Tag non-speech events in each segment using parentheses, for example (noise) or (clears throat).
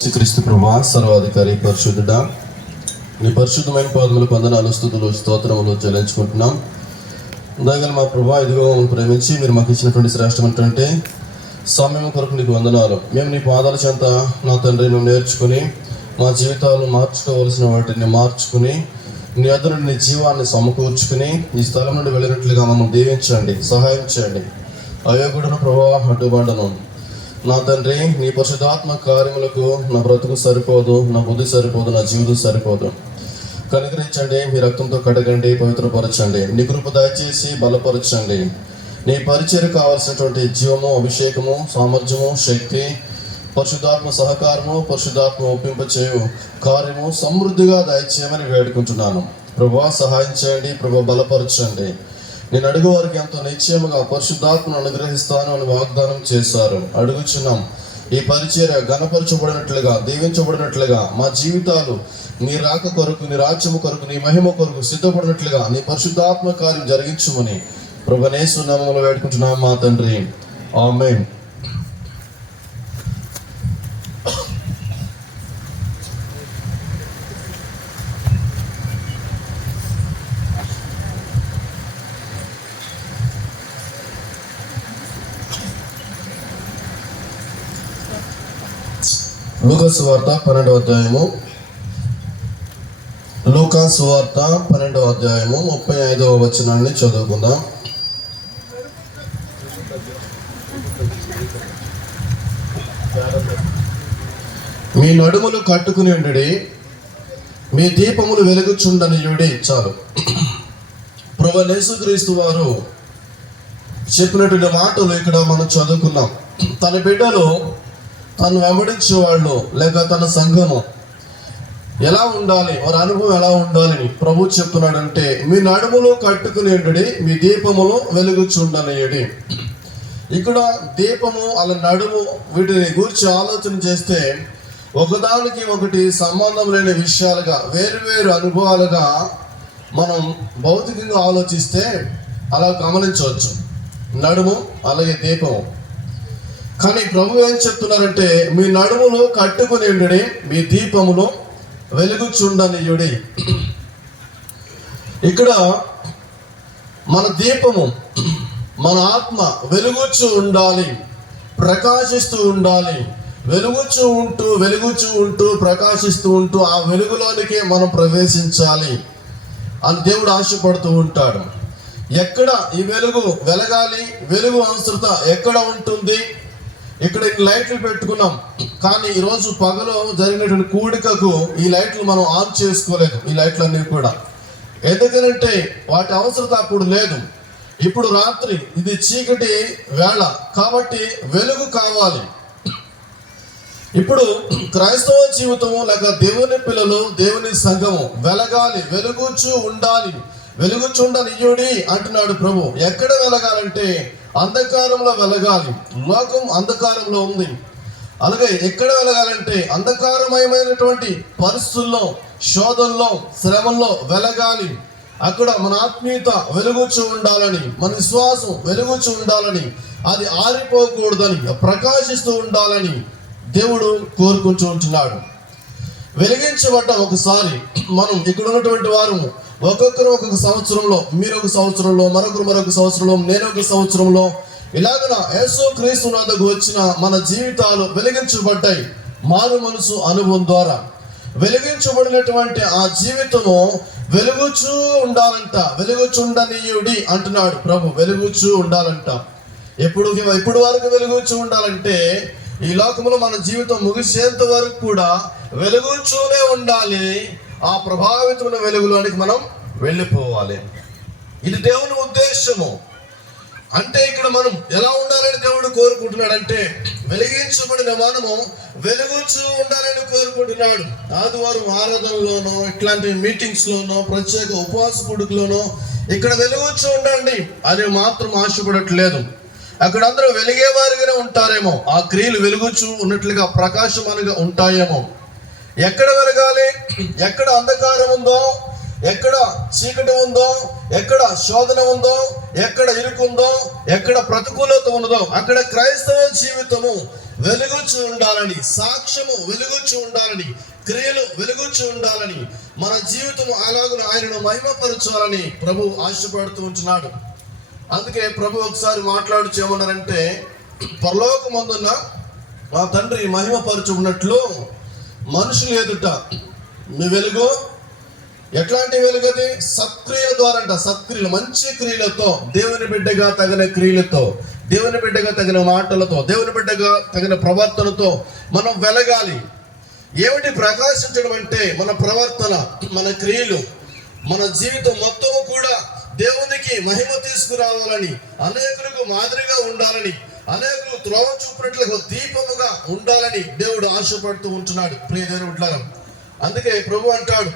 క్రీస్తు ప్రభా సర్వాధికారి పరిశుద్ధుడా నీ పరిశుద్ధమైన పాదములు పొందనాలు స్థుతులు స్తోత్రములు చెల్లించుకుంటున్నాం. దయగల మా ప్రభా ఇదిగో ప్రేమించి మీరు మాకు ఇచ్చినటువంటి శ్రేష్టమైనటువంటి సమయం కొరకు నీకు వందనాలు. మేము నీ పాదాల చెంత నా తండ్రి మేము నేర్చుకుని మా జీవితాలు మార్చుకోవలసిన వాటిని మార్చుకుని నీ ఎదురు నీ జీవాన్ని సమకూర్చుకుని ఈ స్థలం నుండి వెళ్ళినట్లుగా మమ్మల్ని దీవించండి సహాయం చేయండి. అయోగుడను ప్రభా అడ్డుబండను. నా తండ్రి నీ పరిశుధాత్మ కార్యములకు నా బ్రతుకు సరిపోదు నా బుద్ధి సరిపోదు నా జీవితం సరిపోదు. కనుకరించండి మీ రక్తంతో కడగండి పవిత్రపరచండి. నీ కృప దయచేసి బలపరచండి. నీ పరిచయం కావాల్సినటువంటి జీవము అభిషేకము సామర్థ్యము శక్తి పరిశుద్ధాత్మ సహకారము పరిశుద్ధాత్మ ఒప్పింపచేయు కార్యము సమృద్ధిగా దయచేయమని వేడుకుంటున్నాను. ప్రభా సహాయం చేయండి ప్రభా బలపరచండి. నేను అడుగు వారికి ఎంతో నిశ్చయముగా పరిశుద్ధాత్మను అనుగ్రహిస్తాను అని వాగ్దానం చేశారు. అడుగుచున్నాం. ఈ పరిచర్య గణపరచబడినట్లుగా దీవించబడినట్లుగా మా జీవితాలు నీ రాక కొరకు నీ రాజ్యము కొరకు నీ మహిమ కొరకు సిద్ధపడినట్లుగా నీ పరిశుద్ధాత్మ కార్యం జరిగించుమని ప్రభనేసు నామములు వేడుకుంటున్నాం మా తండ్రి. ఆమెన్. లూకాసు వార్త పన్నెండవ అధ్యాయము. లూకాసు వార్త పన్నెండవ అధ్యాయము ముప్పై ఐదవ వచనాన్ని చదువుకుందాం. మీ నడుములు కట్టుకుని ఉండుడి మీ దీపములు వెలుగుచుండనియుడి చాలు. ప్రభు వారు చెప్పినటువంటి మాటలు ఇక్కడ మనం చదువుకున్నాం. తన బిడ్డలో తను వెంబడించే వాళ్ళు లేక తన సంఘము ఎలా ఉండాలి? వారి అనుభవం ఎలా ఉండాలని ప్రభు చెప్తున్నాడంటే మీ నడుములు కట్టుకునేటడి మీ దీపములు వెలుగుచుండనేయడి. ఇక్కడ దీపము అలా నడుము వీటిని గురించి ఆలోచన చేస్తే ఒకదానికి ఒకటి సంబంధం లేని విషయాలుగా వేరు అనుభవాలుగా మనం భౌతికంగా ఆలోచిస్తే అలా గమనించవచ్చు. నడుము అలాగే దీపము. కానీ ప్రభు ఏం చెప్తున్నారంటే మీ నడుములు కట్టుకుని ఉండుడి మీ దీపములు వెలుగుచుండనియుడి. ఇక్కడ మన దీపము మన ఆత్మ వెలుగుచు ఉండాలి ప్రకాశిస్తూ ఉండాలి. వెలుగుచూ ఉంటూ వెలుగుచూ ఉంటూ ప్రకాశిస్తూ ఉంటూ ఆ వెలుగులోనికే మనం ప్రవేశించాలి అని దేవుడు ఆశపడుతూ ఉంటాడు. ఎక్కడ ఈ వెలుగు వెలగాలి వెలుగు అవసరత ఎక్కడ ఉంటుంది? ఇక్కడ ఈ లైట్లు పెట్టుకున్నాం. కానీ ఈరోజు పగలు జరిగినటువంటి కూడికకు ఈ లైట్లు మనం ఆన్ చేసుకోలేదు ఈ లైట్లన్నీ కూడా. ఎందుకనంటే వాటి అవసరత అప్పుడు లేదు. ఇప్పుడు రాత్రి ఇది చీకటి వేళ కాబట్టి వెలుగు కావాలి. ఇప్పుడు క్రైస్తవ జీవితము లేక దేవుని పిల్లలు దేవుని సంఘము వెలగాలి వెలుగుచూ ఉండాలి. వెలుగుచుండనియుడి అంటున్నాడు ప్రభు. ఎక్కడ వెలగాలంటే అంధకారంలో వెలగాలి. లోకం అంధకారంలో ఉంది. అలాగే ఎక్కడ వెలగాలంటే అంధకారమయమైనటువంటి పరిస్థితుల్లో శోధంలో శ్రమంలో వెలగాలి. అక్కడ మన ఆత్మీయత వెలుగుచూ ఉండాలని మన విశ్వాసం వెలుగుచూ ఉండాలని అది ఆరిపోకూడదని ప్రకాశిస్తూ ఉండాలని దేవుడు కోరుకుంటూ ఉంటున్నాడు. వెలిగించబడ్డ ఒకసారి మనం ఇక్కడ ఉన్నటువంటి వారు ఒక్కొక్కరు ఒక్కొక్క సంవత్సరంలో మీరు ఒక సంవత్సరంలో మరొకరు మరొక సంవత్సరంలో నేను ఒక సంవత్సరంలో. ఇలాగన యేసు క్రీస్తు నాదకు వచ్చిన మన జీవితాలు వెలిగించబడ్డాయి. మారు మనసు అనుభవం ద్వారా. వెలిగించబడినటువంటి ఆ జీవితము వెలుగుచూ ఉండాలంట. వెలుగుచుండనీయుడి అంటున్నాడు ప్రభు వెలుగుచూ ఉండాలంట. ఎప్పుడు ఎప్పుడు వరకు వెలుగుచూ ఉండాలంటే ఈ లోకంలో మన జీవితం ముగిసేంత వరకు కూడా వెలుగుచూనే ఉండాలి. ఆ ప్రభావితమైన వెలుగులోనికి మనం వెళ్ళిపోవాలి. ఇది దేవుని ఉద్దేశము. అంటే ఇక్కడ మనం ఎలా ఉండాలని దేవుడు కోరుకుంటున్నాడంటే వెలిగించబడిన మనము వెలుగుచూ ఉండాలని కోరుకుంటున్నాడు. ఆదివారం ఆరాధనలోనో ఇట్లాంటి మీటింగ్స్లోనో ప్రత్యేక ఉపవాస పుడుకులోనో ఇక్కడ వెలుగుచూ ఉండండి. అది మాత్రం ఆశపడట్లేదు. అక్కడ అందరూ వెలిగేవారిగానే ఉంటారేమో. ఆ క్రియలు వెలుగుచూ ఉన్నట్లుగా ప్రకాశమానిగా ఉంటాయేమో. ఎక్కడ వెలగాలి? ఎక్కడ అంధకారం ఉందో? ఎక్కడ చీకటి ఉందో? ఎక్కడ శోధన ఉందో? ఎక్కడ ఇరుకుందో ఎక్కడ ప్రతికూలత ఉన్నదో? అక్కడ క్రైస్తవ జీవితము వెలుగుచు ఉండాలని సాక్ష్యము వెలుగుచి ఉండాలని క్రియలు వెలుగుచు ఉండాలని మన జీవితం అలాగున ఆయనను మహిమపరచాలని ప్రభు ఆశపడుతూ ఉంటున్నాడు. అందుకే ప్రభు ఒకసారి మాట్లాడు చేయమన్నారంటే పరలోకమందున్న మా తండ్రి మహిమపరచుకున్నట్లు మనుషులు ఎదుట మీ వెలుగు ఎట్లాంటి వెలుగది? సత్క్రియ ద్వారా అంట సత్క్రియలు మంచి క్రియలతో దేవుని బిడ్డగా తగిన క్రియలతో దేవుని బిడ్డగా తగిన మాటలతో దేవుని బిడ్డగా తగిన ప్రవర్తనతో మనం వెలగాలి. ఏమిటి ప్రకాశించడం అంటే? మన ప్రవర్తన మన క్రియలు మన జీవితం మొత్తము కూడా దేవునికి మహిమ తీసుకురావాలని అనేకులకు మాదిరిగా ఉండాలని అనేకులు త్రోవ చూపినట్లుగా దీపముగా ఉండాలని దేవుడు ఆశపడుతూ ఉంటున్నాడు. ప్రియ ఉంటారు అందుకే ప్రభు అంటాడు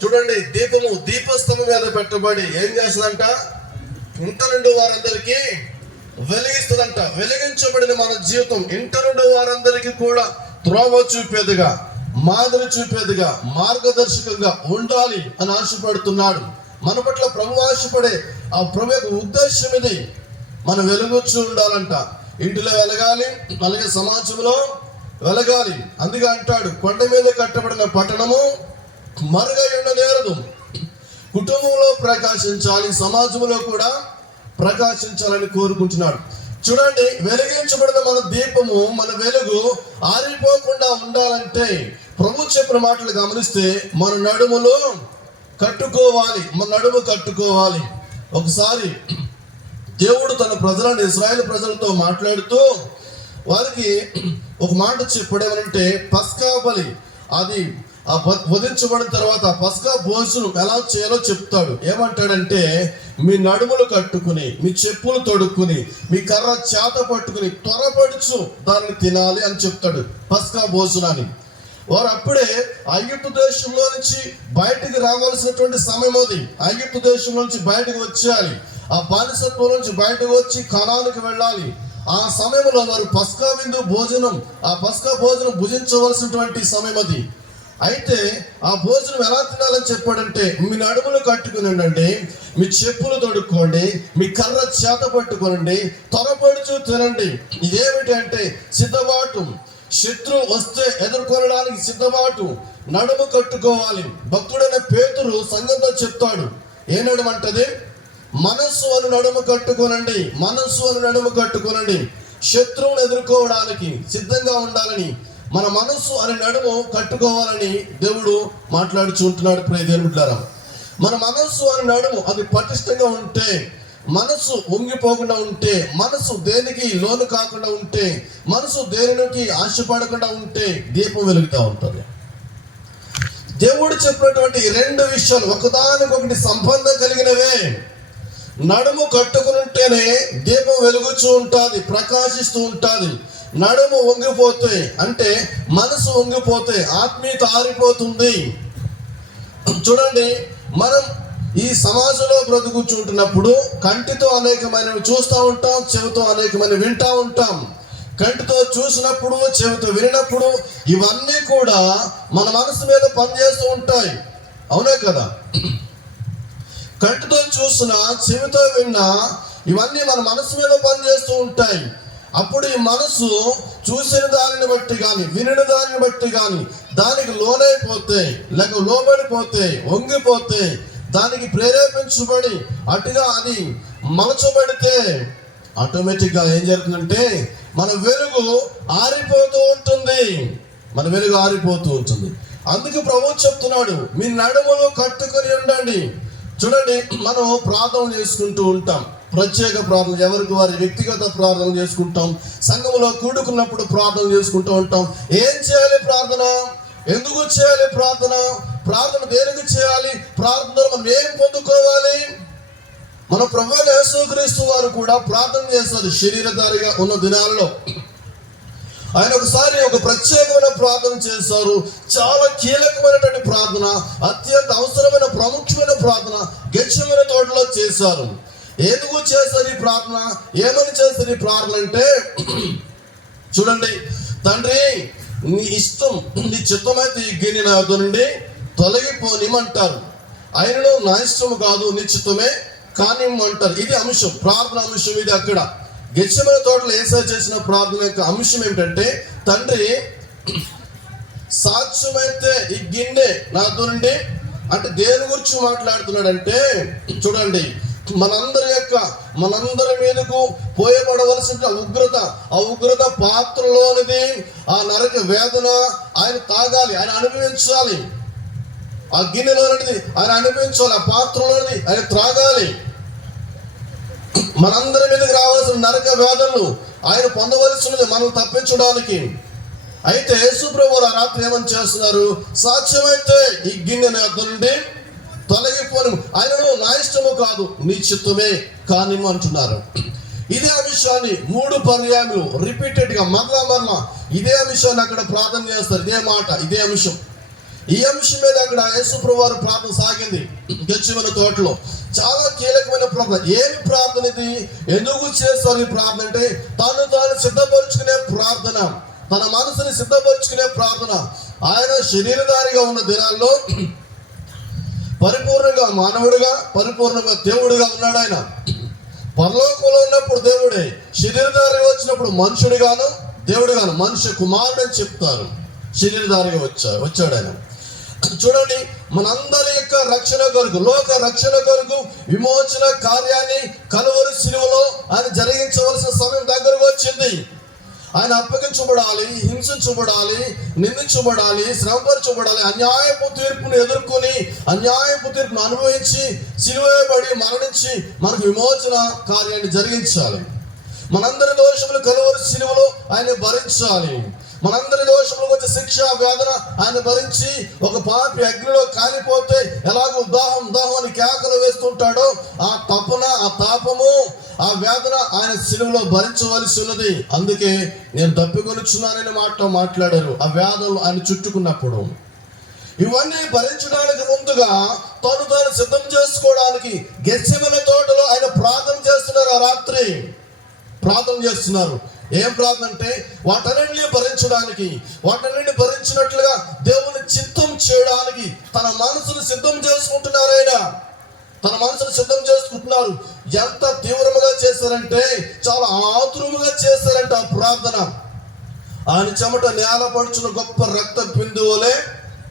చూడండి దీపము దీపస్తంభం మీద పెట్టబడి ఏం చేస్తుందంట? ఇంట నుండి వారందరికీ వెలిగిస్తుందంట. వెలిగించబడిన మన జీవితం ఇంట నుండి వారందరికీ కూడా త్రోవ చూపేదిగా మాదిరి చూపేదిగా మార్గదర్శకంగా ఉండాలి అని ఆశపడుతున్నాడు. మన పట్ల ప్రభు ఆశపడే ఆ ప్రభు యొక్క ఉద్దేశం ఇది. మనం వెలుగొచ్చు ఉండాలంట. ఇంటిలో వెలగాలి అలాగే సమాజంలో వెలగాలి. అందుకే అంటాడు కొండ మీద కట్టబడిన పట్టణము మరుగై ఉండనేరదు కుటుంబంలో ప్రకాశించాలి సమాజంలో కూడా ప్రకాశించాలని కోరుకుంటున్నాడు. చూడండి వెలిగించబడిన మన దీపము మన వెలుగు ఆరిపోకుండా ఉండాలంటే ప్రభు చెప్పిన మాటలు గమనిస్తే మన నడుములో కట్టుకోవాలి మన నడుము కట్టుకోవాలి. ఒకసారి దేవుడు తన ప్రజలను ఇస్రాయేల్ ప్రజలతో మాట్లాడుతూ వారికి ఒక మాట చెప్పడేమనంటే పస్కా బలి. అది ఆ వధించబడిన తర్వాత పస్కా భోజనం ఎలా చేయాలో చెప్తాడు. ఏమంటాడంటే మీ నడుములు కట్టుకుని మీ చెప్పులు తొడుక్కుని మీ కర్ర చేత పట్టుకుని త్వరపడుచు దాన్ని తినాలి అని చెప్తాడు పస్కా భోజనాన్ని. వారు అప్పుడే ఐగుప్తు దేశంలో నుంచి బయటికి రావాల్సినటువంటి సమయం అది. ఐగుప్తు దేశం నుంచి బయటకు వచ్చేయాలి. ఆ బానిసత్వం నుంచి బయటకు వచ్చి కణానికి వెళ్ళాలి. ఆ సమయంలో వారు పస్కా విందు భోజనం ఆ పస్కా భోజనం భుజించవలసినటువంటి సమయం అది. అయితే ఆ భోజనం ఎలా తినాలని చెప్పాడంటే మీ నడుములు కట్టుకుని ఉండండి మీ చెప్పులు తొడుక్కోండి మీ కర్ర చేత పట్టుకోనండి త్వరపడుచు తినండి. ఇదేమిటి అంటే సిద్ధబాటు. శత్రు వస్తే ఎదుర్కొనడానికి సిద్ధబాటు. నడుము కట్టుకోవాలి. భక్తుడైన పేతురు సంఘంతో చెప్తాడు. ఏ నడుమంటది? మనస్సు అని నడుము కట్టుకోనండి మనస్సు అని నడుము కట్టుకోనండి. శత్రువును ఎదుర్కోవడానికి సిద్ధంగా ఉండాలని మన మనస్సు అనే నడుము కట్టుకోవాలని దేవుడు మాట్లాడుచుంటున్నాడు ప్రియ మన మనస్సు అనే నడుము అది పటిష్టంగా ఉంటే మనసు ఉంగిపోకుండా ఉంటే మనసు దేనికి లోను కాకుండా ఉంటే మనసు దేనికి ఆశపడకుండా ఉంటే దీపం వెలుగుతూ ఉంటుంది. దేవుడు చెప్పినటువంటి రెండు విషయాలు ఒకదానికొకటి సంబంధం కలిగినవే. నడుము కట్టుకుని ఉంటేనే దీపం వెలుగుచూ ఉంటుంది ప్రకాశిస్తూ ఉంటుంది. నడుము వంగిపోతే అంటే మనసు వంగిపోతే ఆత్మీయత ఆరిపోతుంది. చూడండి మనం ఈ సమాజంలో బ్రతుకుచుంటున్నప్పుడు కంటితో అనేకమైనవి చూస్తూ ఉంటాం చెవితో అనేకమైన వింటూ ఉంటాం. కంటితో చూసినప్పుడు చెవితో వినినప్పుడు ఇవన్నీ కూడా మన మనసు మీద పనిచేస్తూ ఉంటాయి. అవునే కదా? కంటితో చూసిన చెవితో విన్నా ఇవన్నీ మన మనసు మీద పనిచేస్తూ ఉంటాయి. అప్పుడు ఈ మనసు చూసిన దానిని బట్టి కానీ వినిన దానిని బట్టి కానీ దానికి లోనైపోతే లేక లోబడిపోతే వంగిపోతే దానికి ప్రేరేపించబడి అటుగా అది మలచబడితే ఆటోమేటిక్గా ఏం జరుగుతుందంటే మన వెలుగు ఆరిపోతూ ఉంటుంది. మన వెలుగు ఆరిపోతూ ఉంటుంది. అందుకు ప్రభు చెప్తున్నాడు మీ నడుములు కట్టుకొని ఉండండి. చూడండి మనం ప్రార్థన చేసుకుంటూ ఉంటాం. ప్రత్యేక ప్రార్థన ఎవరికి వారి వ్యక్తిగత ప్రార్థన చేసుకుంటాం. సంఘంలో కూడుకున్నప్పుడు ప్రార్థన చేసుకుంటూ ఉంటాం. ఏం చేయాలి ప్రార్థన? ఎందుకు చేయాలి ప్రార్థన? ప్రార్థన దేనికి చేయాలి? ప్రార్థన మనం ఏం పొందుకోవాలి? మన ప్రభు యేసుక్రీస్తు వారు కూడా ప్రార్థన చేస్తారు. శరీరధారిగా ఉన్న దినాల్లో. ఆయన ఒకసారి ఒక ప్రత్యేకమైన ప్రార్థన చేశారు. చాలా కీలకమైనటువంటి ప్రార్థన అత్యంత అవసరమైన ప్రాముఖ్యమైన ప్రార్థన గచ్చమైన తోటలో చేశారు. ఎందుకు చేశారు ఈ ప్రార్థన? ఏమని చేశారు ఈ ప్రార్థన అంటే చూడండి తండ్రి నీ ఇష్టం నీ చిత్తమైతే ఈ గిన్నె నా నుండి తొలగిపోనిమంటారు ఆయనలో నా ఇష్టము కాదు నీ చిత్తమే కానిమ్మంటారు. ఇది అంశం ప్రార్థన అంశం ఇది అక్కడ. గెచ్చమల తోటలో ఏసా చేసిన ప్రార్థన యొక్క అంశం ఏమిటంటే తండ్రి సాక్ష్యమైతే ఈ గిన్నె నాతో నుండి అంటే దేని గురించి మాట్లాడుతున్నాడంటే చూడండి మనందరి యొక్క మనందరి మీదకు పోయబడవలసిన ఉగ్రత ఆ ఉగ్రత పాత్రలోనిది ఆ నరక వేదన ఆయన తాగాలి ఆయన అనుభవించాలి. ఆ గిన్నెలోనిది ఆయన అనుభవించాలి ఆ పాత్రలోనిది ఆయన త్రాగాలి. మనందరి మీదకి రావాల్సిన నరక వేదనలు ఆయన పొందవలసినది మనం తప్పించడానికి. అయితే యేసుప్రభు ఆ రాత్రి ఏమని చేస్తున్నారు? సాధ్యమైతే ఈ గిన్నె నా నుండి తొలగిపోను. ఆయనను నా ఇష్టము కాదు నీ చిత్తమే కానిము అంటున్నారు. ఇదే విషయాన్ని మూడు పర్యాయములు రిపీటెడ్గా మరలా మరలా ఇదే విషయాన్ని అక్కడ ప్రార్థన చేస్తారు. ఇదే మాట ఇదే అంశం. ఈ అంశం మీద అక్కడ యేసుప్రభు వారు ప్రార్థన సాగింది. గచ్చిమన తోటలో. చాలా కీలకమైన ప్రార్థన. ఏమి ప్రార్థన ఇది? ఎందుకు చేస్తారు ఈ ప్రార్థన అంటే తను తాను సిద్ధపరుచుకునే ప్రార్థన. తన మనసుని సిద్ధపరుచుకునే ప్రార్థన. ఆయన శరీరధారిగా ఉన్న దినాల్లో పరిపూర్ణంగా మానవుడిగా పరిపూర్ణంగా దేవుడిగా ఉన్నాడు ఆయన. పరలోకంలో ఉన్నప్పుడు దేవుడే శరీరధారి వచ్చినప్పుడు మనుషుడిగాను దేవుడిగాను మనుష్య కుమారుడు అని చెప్తారు. శరీరధారిగా వచ్చారు వచ్చాడు ఆయన. చూడండి మనందరి యొక్క రక్షణ కొరకు లోక రక్షణ కొరకు విమోచన కార్యాన్ని కలువరి శిలువలో ఆయన జరిగించవలసిన సమయం దగ్గరకు వచ్చింది. ఆయన అప్పగించబడాలి హింసించబడాలి నిందించబడాలి శ్రమపరచబడాలి అన్యాయపు తీర్పును ఎదుర్కొని అన్యాయపు తీర్పును అనుభవించి సిలువేయబడి మరణించి మనకు విమోచన కార్యాన్ని జరిగించాలి. మనందరి దోషములు కలువరి సిలువలో ఆయన భరించాలి. మనందరి దోషములకు వచ్చే శిక్ష వేదన ఆయన భరించి ఒక పాపి అగ్నిలో కాలిపోతే ఎలాగో దాహం దాహం అని కేకలు వేస్తుంటాడో ఆ తపన ఆ తాపము ఆ వేదన ఆయన శిలువలో భరించవలసి ఉన్నది. అందుకే నేను తప్పికొనిచున్నానని మాట మాట్లాడారు. ఆ వేదనలు ఆయన చుట్టుకున్నప్పుడు ఇవన్నీ భరించడానికి ముందుగా తను తాను సిద్ధం చేసుకోవడానికి గెచ్చమైన తోటలో ఆయన ప్రార్థన చేస్తున్నారు. ఆ రాత్రి ప్రార్థన చేస్తున్నారు. ఏం ప్రార్థన అంటే వాటన్నింటినీ భరించడానికి వాటన్నింటినీ భరించినట్లుగా దేవుని చిత్తం చేయడానికి తన మనసును సిద్ధం చేసుకుంటున్నారు ఆయన. తన మనసును సిద్ధం చేసుకుంటున్నారు. ఎంత తీవ్రముగా చేశారంటే చాలా ఆతురముగా చేశారంటే ఆ ప్రార్థన. ఆయన చెమట నేలపడుచున్న గొప్ప రక్త బిందువులే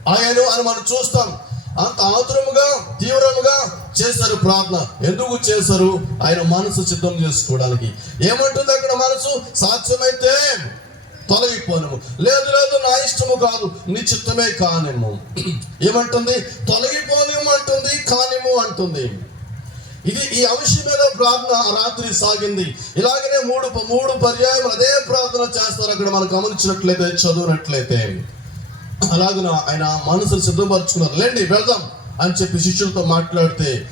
ఆయన అని మనం చూస్తాం. అంత ఆతురముగా తీవ్రముగా చేశారు ప్రార్థన. ఎందుకు చేశారు? ఆయన మనసు సిద్ధం చేసుకోవడానికి. ఏమంటుంది అక్కడ మనసు? సాధ్యమైతే తొలగిపోను లేదు లేదు నా ఇష్టము కాదు నీ చిత్తమే కానిము ఏమంటుంది? తొలగిపోనిము అంటుంది కానిము అంటుంది. ఇది ఈ అంశం మీద ప్రార్థన రాత్రి సాగింది. ఇలాగనే మూడు మూడు పర్యాయం అదే ప్రార్థన చేస్తారు. అక్కడ మనం గమనించినట్లయితే చదువునట్లయితే. అలాగున ఆయన మనసును సిద్ధపరచుకున్నారు. లేండి వెళ్దాం. అని చెప్పి శిష్యులతో మాట్లాడితే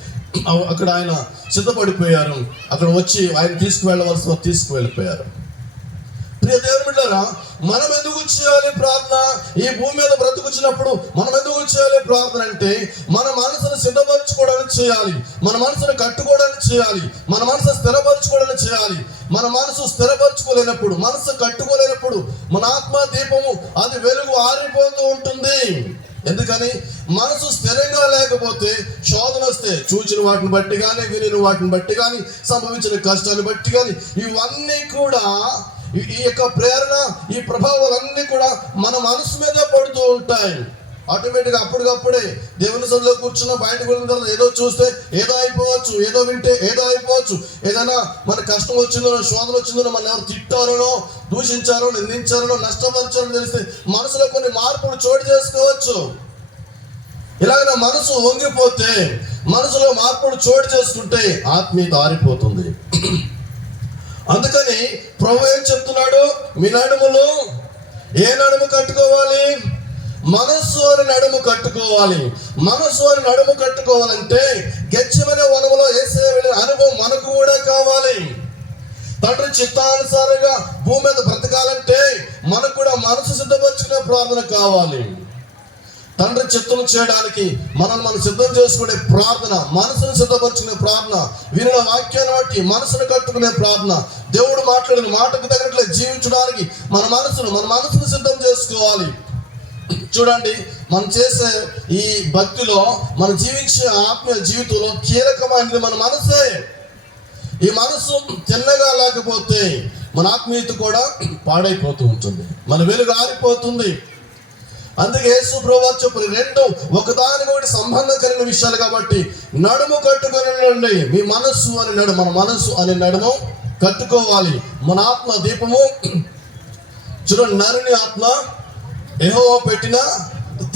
అక్కడ ఆయన సిద్ధపడిపోయారు. అక్కడ వచ్చి ఆయన తీసుకువెళ్ళవలసిన తీసుకువెళ్ళిపోయారు. ప్రియ దేవుని బిడ్డారా మనం ఎందుకు చేయాలి ప్రార్థన? ఈ భూమి మీద బ్రతుకుచ్చినప్పుడు మనం ఎందుకు చేయాలి ప్రార్థన అంటే మన మనసును సిద్ధపరచుకోవడానికి చేయాలి. మన మనసును కట్టుకోవడానికి చేయాలి. మన మనసు స్థిరపరచుకోవడానికి చేయాలి. మన మనసు స్థిరపరచుకోలేనప్పుడు మనసు కట్టుకోలేనప్పుడు మన ఆత్మ దీపము అది వెలుగు ఆరిపోతూ ఉంటుంది. ఎందుకని మనసు స్థిరంగా లేకపోతే శోధన వస్తే చూచిన వాటిని బట్టి కానీ వినిన వాటిని బట్టి కానీ సంభవించిన కష్టాన్ని బట్టి కానీ ఇవన్నీ కూడా ఈ- ఈ యొక్క ప్రేరణ ఈ ప్రభావాలన్నీ కూడా మన మనసు మీద పడుతూ ఉంటాయి. ఆటోమేటిక్గా అప్పటికప్పుడే దేవుని సన్నిధిలో కూర్చున్న బయటకు వెళ్ళిన తర్వాత ఏదో చూస్తే ఏదో అయిపోవచ్చు ఏదో వింటే ఏదో అయిపోవచ్చు. ఏదైనా మన కష్టం వచ్చిందో శోధన వచ్చిందో మన ఎవరు తిట్టారనో దూషించారో నిందించారనో నష్టపరిచారో తెలిస్తే మనసులో కొన్ని మార్పులు చోటు చేసుకోవచ్చు. ఇలాగ మనసు వంగిపోతే మనసులో మార్పులు చోటు చేసుకుంటే ఆత్మీయత ఆరిపోతుంది. అందుకని ప్రభు ఏం చెప్తున్నాడు? మీ నడుములు ఏ నడుము కట్టుకోవాలి? మనస్సు అని నడుము కట్టుకోవాలి. మనస్సు అని నడుము కట్టుకోవాలంటే గెచ్చమైన వనములో వేసే అనుభవం మనకు కూడా కావాలి. తండ్రి చిత్తానుసారంగా భూమి మీద బ్రతకాలంటే మనకు కూడా మనసు సిద్ధపరచుకునే ప్రార్థన కావాలి. తండ్రి చిత్తం చేయడానికి మనం మనం సిద్ధం చేసుకునే ప్రార్థన మనసును సిద్ధపరచుకునే ప్రార్థన వినిన వాక్యాన్ని బట్టి మనసును కట్టుకునే ప్రార్థన దేవుడు మాట్లాడిన మాటకు తగ్గట్లే జీవించడానికి మన మనసును మన మనసును సిద్ధం చేసుకోవాలి. చూడండి మనం చేసే ఈ భక్తిలో మనం జీవించే ఆత్మీయ జీవితంలో కీలకమైనది మన మనసే. ఈ మనసు తిన్నగా లేకపోతే మన ఆత్మీయత కూడా పాడైపోతూ ఉంటుంది. మన వెలుగు ఆరిపోతుంది. అందుకే యేసు ప్రభు చెప్పు రెండు ఒకదాని ఒకటి సంబంధం కలిగిన విషయాలు కాబట్టి నడుము కట్టుకొని మీ మనస్సు అని నడు మన మనస్సు అనే నడుము కట్టుకోవాలి. మన ఆత్మ దీపము చూడండి నరుని ఆత్మ ఏహో పెట్టిన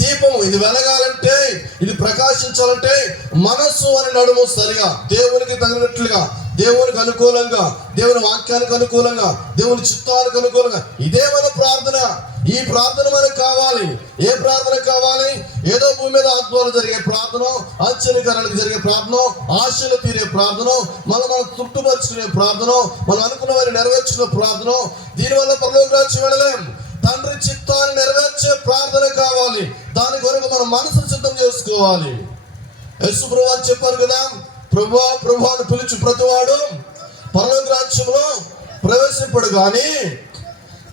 దీపం ఇది వెలగాలంటే ఇది ప్రకాశించాలంటే మనస్సు అని నడుము సరిగా దేవునికి తగినట్లుగా దేవునికి అనుకూలంగా దేవుని వాక్యానికి అనుకూలంగా దేవుని చిత్తానికి అనుకూలంగా ఇదే మన ప్రార్థన. ఈ ప్రార్థన మనకు కావాలి. ఏ ప్రార్థన కావాలి? ఏదో భూమి మీద ఆత్మలు జరిగే ప్రార్థన ఆశ్చర్యకరాలకు జరిగే ప్రార్థన ఆశలు తీరే ప్రార్థన మనం మనం తృప్తిపరుచుకునే ప్రార్థన మనం అనుకున్న వారిని నెరవేర్చుకునే ప్రార్థన. దీనివల్ల పరలోక రాజ్యం వెళ్ళలేం. తండ్రి చిత్తాన్ని నెరవేర్చే ప్రార్థన కావాలి. దాని కొరకు మనం మనసును సిద్ధం చేసుకోవాలి. యేసు ప్రభు అని చెప్పారు కదా ప్రభు ప్రభు అని పిలిచి ప్రతివాడు పరలోక రాజ్యంలో ప్రవేశింపడు కానీ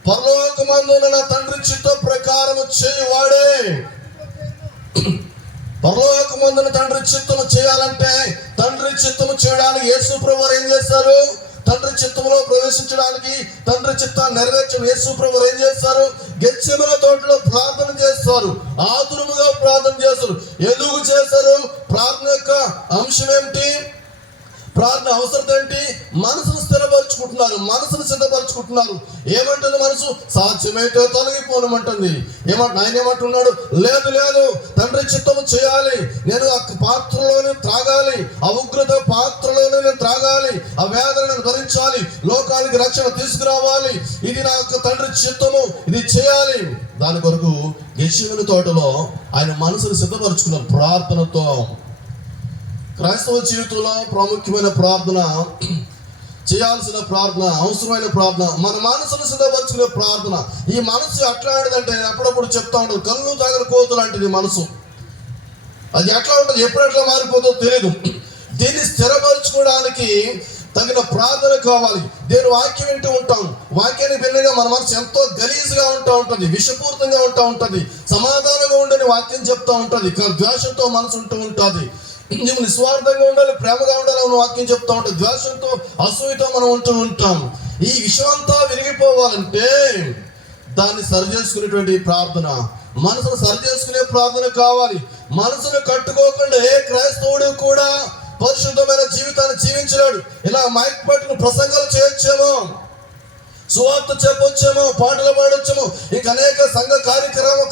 పరలోకమందున నా తండ్రి చిత్త ప్రకారము చేయువాడే. పరలోకమందున తండ్రి చిత్తము చేయాలంటే తండ్రి చిత్తము చేయడానికి యేసు ప్రభు ఏం చేస్తారు తండ్రి చిత్తంలో ప్రవేశించడానికి తండ్రి చిత్తాన్ని నెరవేర్చిన యేసుప్రభు ఏం చేస్తారు? గెచ్చముల తోటలో ప్రార్థన చేస్తారు. ఆతురముగా ప్రార్థన చేస్తారు. ఎందుకు చేస్తారు? ప్రార్థన యొక్క అంశం ఏమిటి? ప్రార్థన అవసరం ఏంటి? మనసును స్థిరపరుచుకుంటున్నారు మనసును సిద్ధపరచుకుంటున్నారు. ఏమంటుంది మనసు? సాధ్యమైతే తొలగిపోనమంటుంది. ఏమంట ఆయన ఏమంటున్నాడు? లేదు లేదు తండ్రి చిత్తము చేయాలి. నేను ఆ పాత్రలోనే త్రాగాలి. ఆ ఉగ్రత పాత్రలోనే నేను త్రాగాలి. ఆ వేదనను భరించాలి లోకానికి రక్షణ తీసుకురావాలి. ఇది నా యొక్క తండ్రి చిత్తము. ఇది చేయాలి. దాని కొరకు యశ్వని తోటలో ఆయన మనసును సిద్ధపరచుకున్నారు ప్రార్థనతో క్రైస్తవ జీవితంలో ప్రాముఖ్యమైన ప్రార్థన చేయాల్సిన ప్రార్థన అవసరమైన ప్రార్థన మన మనసును సిద్ధపరచుకునే ప్రార్థన. ఈ మనసు ఎట్లాంటిదంటే నేను అప్పుడప్పుడు చెప్తా ఉంటాను కళ్ళు తగిన కోతు లాంటిది మనసు. అది ఎట్లా ఉంటుంది ఎప్పుడెట్లా మారిపోతుందో తెలియదు దీన్ని స్థిరపరచుకోవడానికి తగిన ప్రార్థన కావాలి. నేను వాక్యం వింటూ ఉంటాం వాక్యానికి భిన్నంగా మన మనసు ఎంతో గలీజ్గా ఉంటా ఉంటుంది విషపూరితంగా ఉంటా ఉంటుంది సమాధానంగా ఉండని వాక్యం చెప్తా ఉంటుంది ద్వేషంతో మనసు ఉంటూ ఉంటుంది. నువ్వు నిస్వార్థంగా ఉండాలి ప్రేమగా ఉండాలి అని వాక్యం చెప్తా ఉంటాం ద్వేషంతో అసూయతో మనం ఉంటూ ఉంటాం. ఈ విషయం అంతా విరిగిపోవాలంటే దాన్ని సరి చేసుకునేటువంటి ప్రార్థన. మనసును సరి చేసుకునే ప్రార్థన కావాలి. మనసును కట్టుకోకుండా ఏ క్రైస్తవుడు కూడా పరిశుద్ధమైన జీవితాన్ని జీవించలేడు. ఇలా మైక్ పట్టుకుని ప్రసంగాలు చేయొచ్చేమో సువార్త చెప్పొచ్చేమో పాటలు పాడొచ్చేమో ఇంకా అనేక సంఘ కార్యక్రమ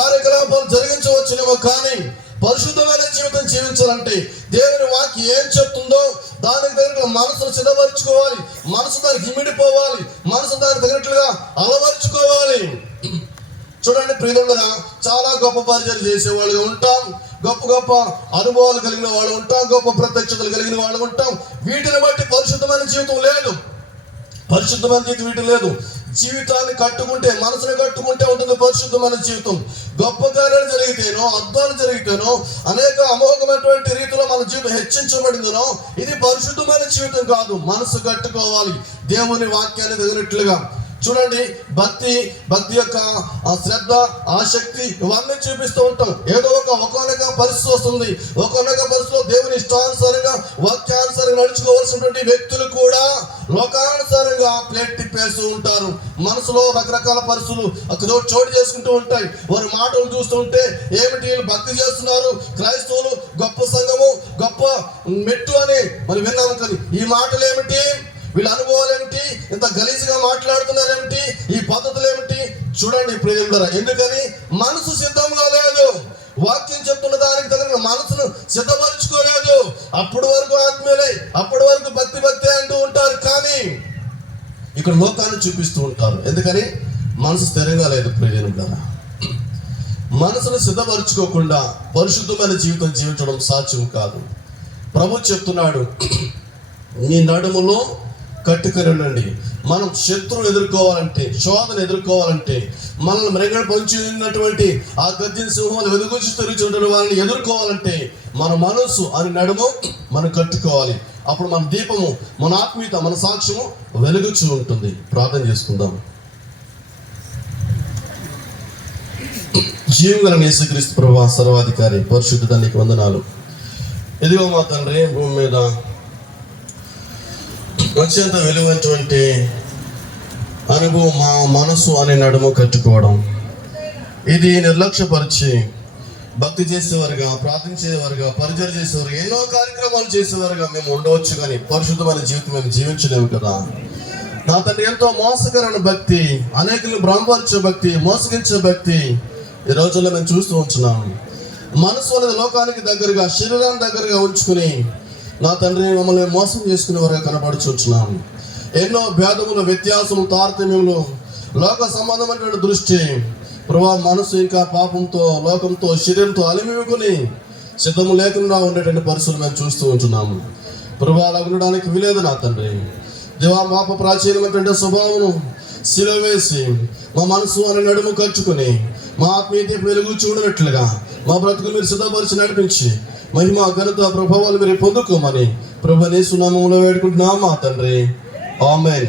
కార్యకలాపాలు జరిగించవచ్చునేమో కానీ పరిశుద్ధమైన జీవితం జీవించాలంటే దేవుని వాకి ఏం చెప్తుందో దానికి తగినట్లు మనసును సిద్ధపరచుకోవాలి. మనసు దానికి ఇమిడిపోవాలి. మనసు దానికి తగినట్లుగా అలవరుచుకోవాలి. చూడండి ప్రియులుగా చాలా గొప్ప పరిచయం చేసేవాళ్ళుగా ఉంటాం. గొప్ప గొప్ప అనుభవాలు కలిగిన వాళ్ళు ఉంటాం. గొప్ప ప్రత్యక్షతలు కలిగిన వాళ్ళు ఉంటాం. వీటిని బట్టి పరిశుద్ధమైన జీవితం లేదు. పరిశుద్ధమైన జీవితం వీటి లేదు. జీవితాన్ని కట్టుకుంటే మనసుని కట్టుకుంటే ఉంటుంది పరిశుద్ధమైన జీవితం. గొప్ప కార్యాలు జరిగితేనో అద్భుతాలు జరిగితేనో అనేక అమోఘమైనటువంటి రీతిలో మన జీవితం హెచ్చించబడిందనో ఇది పరిశుద్ధమైన జీవితం కాదు. మనసు కట్టుకోవాలి. దేవుని వాక్యాన్ని తగినట్లుగా చూడండి భక్తి భక్తి యొక్క ఆ శ్రద్ధ ఆసక్తి ఇవన్నీ చూపిస్తూ ఉంటాం. ఏదో ఒక ఒకనొక పరిస్థితి వస్తుంది. ఒకనొక పరిస్థితిలో దేవుని ఇష్టానుసారంగా వాక్యానుసారంగా నడుచుకోవాల్సినటువంటి వ్యక్తులు కూడా లోకానుసారంగా ప్లేట్ తిప్పేస్తూ ఉంటారు. మనసులో రకరకాల పరిస్థితులు అక్కడ చోటు చేసుకుంటూ ఉంటాయి. వారి మాటలు చూస్తుంటే ఏమిటి వీళ్ళు భక్తి చేస్తున్నారు? క్రైస్తవులు గొప్ప సంఘము గొప్ప మెట్టు అని మనం విన్నాము కానీ ఈ మాటలు ఏమిటి వీళ్ళ అనుభవాలు ఏమిటి? ఇంత గలీజ్గా మాట్లాడుతున్నారు ఏమిటి? ఈ పద్ధతులు ఏమిటి? చూడండి ప్రియులరా ఎందుకని? మనసు సిద్ధంగా లేదు. వాక్యం చెప్తున్న దానికి తగిన మనసును సిద్ధపరచుకోలేదు. అప్పటి వరకు ఆత్మీయులై అప్పటి వరకు భక్తి భక్తి అంటూ ఉంటారు కానీ ఇక్కడ లోకాన్ని చూపిస్తూ ఉంటారు. ఎందుకని? మనసు స్థిరంగా లేదు ప్రియులరా మనసును సిద్ధపరచుకోకుండా పరిశుద్ధమైన జీవితం జీవించడం సాధ్యం కాదు. ప్రభు చెప్తున్నాడు (clears throat) నీ నడుములో కట్టుకొని మనం శత్రువులు ఎదుర్కోవాలంటే శోధన ఎదుర్కోవాలంటే మనల్ని మృగడ పంచినటువంటి ఆ గర్జన సింహం వెలుగుచి తిరుగుచుంటున్న వాళ్ళని ఎదుర్కోవాలంటే మన మనస్సు అని నడుము మనం కట్టుకోవాలి. అప్పుడు మన దీపము మన ఆత్మీయత మన సాక్ష్యము వెలుగుచూ ఉంటుంది. ప్రార్థన చేసుకుందాం. జీవుల యేసుక్రీస్తు ప్రభా సర్వాధికారి పరిశుద్ధ నీకు వందనాలు. ఎదిగో మా తండ్రి భూమి మీద అత్యంత విలువైనటువంటి అనుభవం మా మనసు అనే నడుము కట్టుకోవడం. ఇది నిర్లక్ష్యపరిచి భక్తి చేసేవారుగా ప్రార్థించేవారుగా పరిచయం చేసేవారు ఎన్నో కార్యక్రమాలు చేసేవారుగా మేము ఉండవచ్చు కానీ పరిశుద్ధమైన జీవితం మేము జీవించలేము కదా. నా తండ్రి ఎంతో మోసకరమైన భక్తి అనేకులు భ్రమపరిచే భక్తి మోసగించే భక్తి ఈ రోజుల్లో మేము చూస్తూ ఉంటున్నాం మనసు అనేది లోకానికి దగ్గరగా శరీరానికి దగ్గరగా ఉంచుకుని నా తండ్రి మమ్మల్ని మోసం చేసుకునే వారుగా కనబడుచున్నాము ఎన్నో భేదములు వ్యత్యాసములు తారతమ్యములు లోక సంబంధమైనటువంటి దృష్టి ప్రభా మనసు ఇంకా పాపంతో లోకంతో శరీరంతో అలిమివుకుని సిద్ధము లేకుండా ఉండేటువంటి పరిస్థితులు మేము చూస్తూ ఉంటున్నాము ప్రభా అలా ఉండడానికి వీలేదు నా తండ్రి. దేవా మాప ప్రాచీనమైనటువంటి స్వభావము సిలవేసి వేసి మా మనసు అని నడుము కట్టుకుని మా ఆత్మీయత వెలుగు చూడనట్లుగా మా బ్రతుకులు మీరు సిద్ధపరిచి నడిపించి మహిమ ఘనత ప్రభావాలు మీరు పొందుకోమని ప్రభు నేసునామంలో వేడుకుంటున్నాం మా తండ్రి? ఆమెన్.